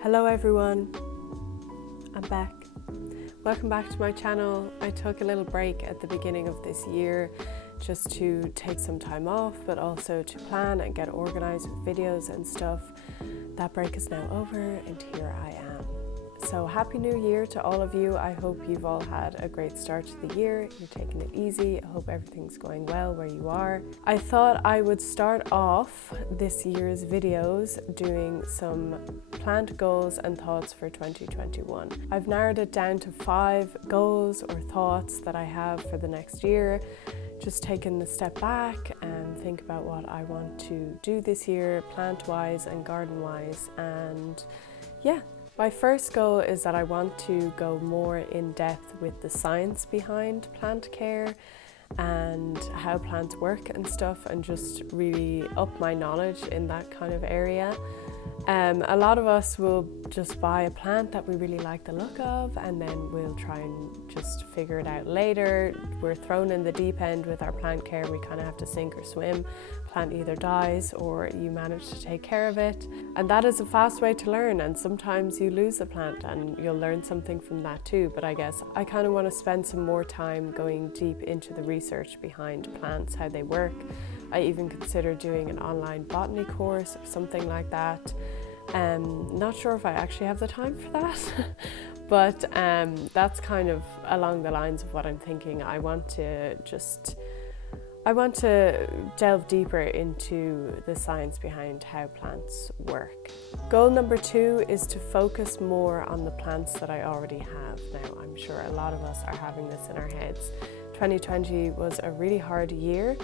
Hello everyone, I'm back. Welcome back to my channel. I took a little break at the beginning of this year just to take some time off, but also to plan and get organized with videos and stuff. That break is now over and here I am. So happy new year to all of you. I hope you've all had a great start to the year. You're taking it easy. I hope everything's going well where you are. I thought I would start off this year's videos doing some planned goals and thoughts for 2021. I've narrowed it down to 5 goals or thoughts that I have for the next year. Just taking a step back and think about what I want to do this year, plant-wise and garden-wise. And yeah, my first goal is that I want to go more in depth with the science behind plant care and how plants work and stuff, and just really up my knowledge in that kind of area. A lot of us will just buy a plant that we really like the look of and then we'll try and just figure it out later. We're thrown in the deep end with our plant care. We kind of have to sink or swim. Plant either dies or you manage to take care of it. And that is a fast way to learn, and sometimes you lose a plant and you'll learn something from that too. But I guess I kind of want to spend some more time going deep into the research behind plants, how they work. I even consider doing an online botany course or something like that. Not sure if I actually have the time for that, but that's kind of along the lines of what I'm thinking. I want to delve deeper into the science behind how plants work. Goal number 2 is to focus more on the plants that I already have. Now, I'm sure a lot of us are having this in our heads. 2020 was a really hard year,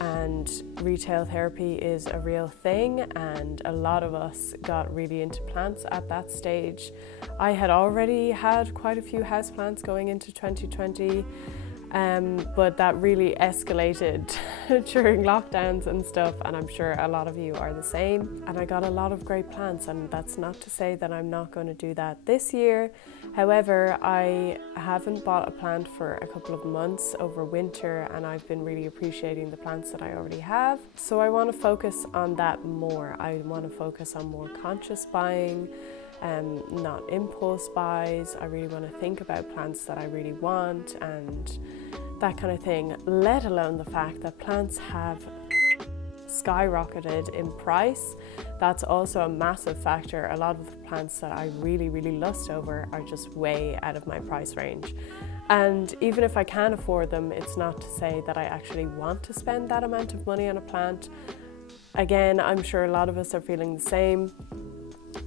and retail therapy is a real thing, and a lot of us got really into plants at that stage. I had already had quite a few houseplants going into 2020, but that really escalated during lockdowns and stuff, and I'm sure a lot of you are the same. And I got a lot of great plants, and that's not to say that I'm not going to do that this year. However, I haven't bought a plant for a couple of months over winter, and I've been really appreciating the plants that I already have. So I want to focus on that more. I want to focus on more conscious buying, not impulse buys. I really want to think about plants that I really want and that kind of thing, let alone the fact that plants have skyrocketed in price. That's also a massive factor. A lot of the plants that I really lust over are just way out of my price range. And even if I can afford them, it's not to say that I actually want to spend that amount of money on a plant. Again, I'm sure a lot of us are feeling the same.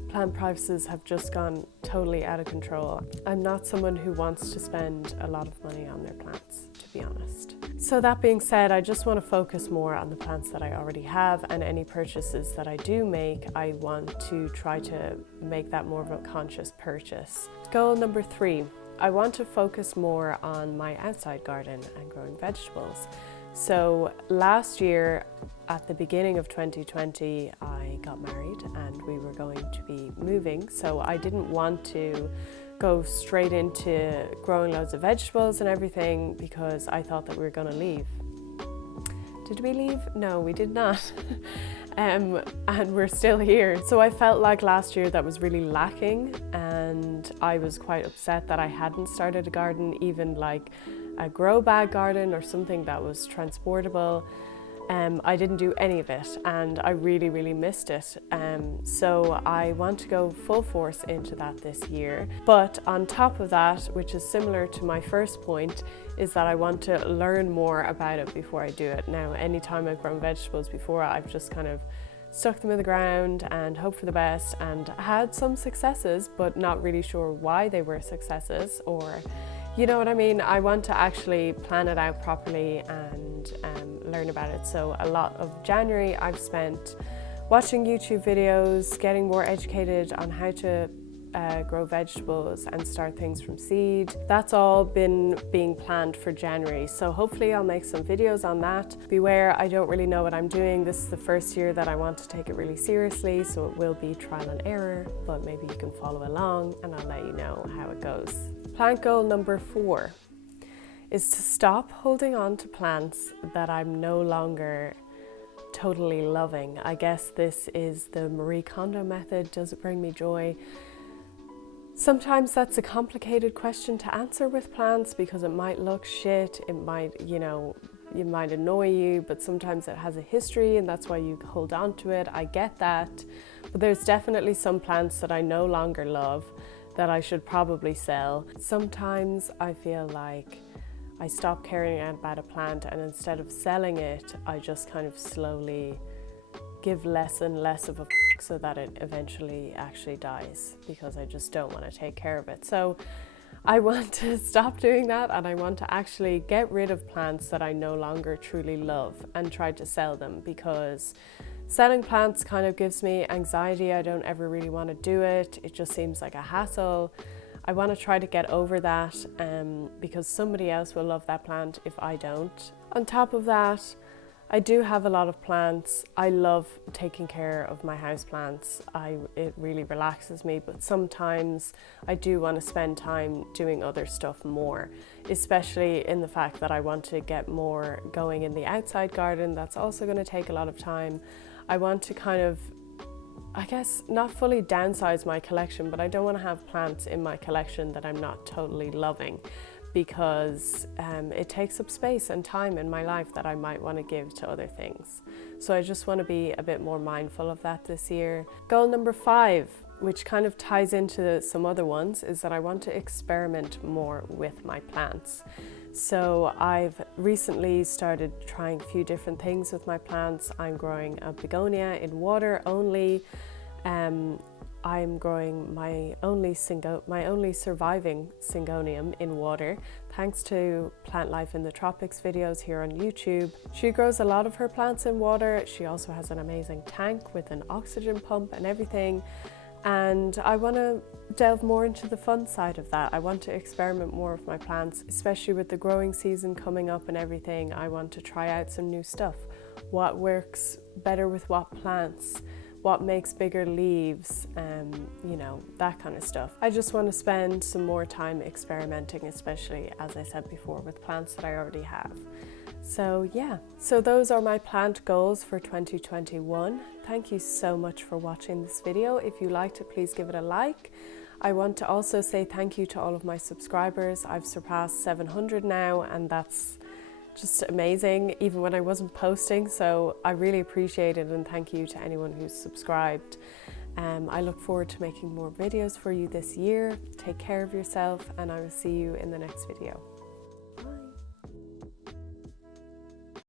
Plant prices have just gone totally out of control. I'm not someone who wants to spend a lot of money on their plants, to be honest. So that being said, I just want to focus more on the plants that I already have, and any purchases that I do make, I want to try to make that more of a conscious purchase. Goal number 3, I want to focus more on my outside garden and growing vegetables. So last year, at the beginning of 2020, I got married and we were going to be moving. So I didn't want to go straight into growing loads of vegetables and everything because I thought that we were going to leave. Did we leave? No, we did not. And we're still here. So I felt like last year that was really lacking, and I was quite upset that I hadn't started a garden, even like a grow bag garden or something that was transportable. I didn't do any of it, and I really missed it. So I want to go full force into that this year. But on top of that, which is similar to my first point, is that I want to learn more about it before I do it. Now, anytime I've grown vegetables before, I've just kind of stuck them in the ground and hoped for the best, and had some successes, but not really sure why they were successes, or you know what I mean? I want to actually plan it out properly and learn about it. So a lot of January I've spent watching YouTube videos, getting more educated on how to grow vegetables and start things from seed. That's all been being planned for January. So hopefully I'll make some videos on that. Beware, I don't really know what I'm doing. This is the first year that I want to take it really seriously, so it will be trial and error, but maybe you can follow along and I'll let you know how it goes. Plant goal number 4 is to stop holding on to plants that I'm no longer totally loving. I guess this is the Marie Kondo method. Does it bring me joy? Sometimes that's a complicated question to answer with plants because it might look shit, it might, it might annoy you, but sometimes it has a history and that's why you hold on to it. I get that. But there's definitely some plants that I no longer love that I should probably sell. Sometimes I feel like I stop caring about a plant and instead of selling it, I just kind of slowly give less and less of a so that it eventually actually dies because I just don't want to take care of it. So I want to stop doing that and I want to actually get rid of plants that I no longer truly love and try to sell them, because selling plants kind of gives me anxiety. I don't ever really want to do it. It just seems like a hassle. I want to try to get over that because somebody else will love that plant if I don't. On top of that, I do have a lot of plants. I love taking care of my house plants. It really relaxes me, but sometimes I do want to spend time doing other stuff more, especially in the fact that I want to get more going in the outside garden. That's also going to take a lot of time. I want to kind of, I guess, not fully downsize my collection, but I don't want to have plants in my collection that I'm not totally loving, because it takes up space and time in my life that I might want to give to other things. So I just want to be a bit more mindful of that this year. Goal number 5, which kind of ties into some other ones, is that I want to experiment more with my plants. So I've recently started trying a few different things with my plants. I'm growing a begonia in water only. I'm growing my only surviving syngonium in water, thanks to Plant Life in the Tropics videos here on YouTube. She grows a lot of her plants in water. She also has an amazing tank with an oxygen pump and everything. And I want to delve more into the fun side of that. I want to experiment more with my plants, especially with the growing season coming up and everything. I want to try out some new stuff. What works better with what plants? What makes bigger leaves, that kind of stuff. I just want to spend some more time experimenting, especially, as I said before, with plants that I already have. So yeah, so those are my plant goals for 2021. Thank you so much for watching this video. If you liked it, please give it a like. I want to also say thank you to all of my subscribers. I've surpassed 700 now, and that's just amazing, even when I wasn't posting. So I really appreciate it, and thank you to anyone who's subscribed. I look forward to making more videos for you this year. Take care of yourself, and I will see you in the next video.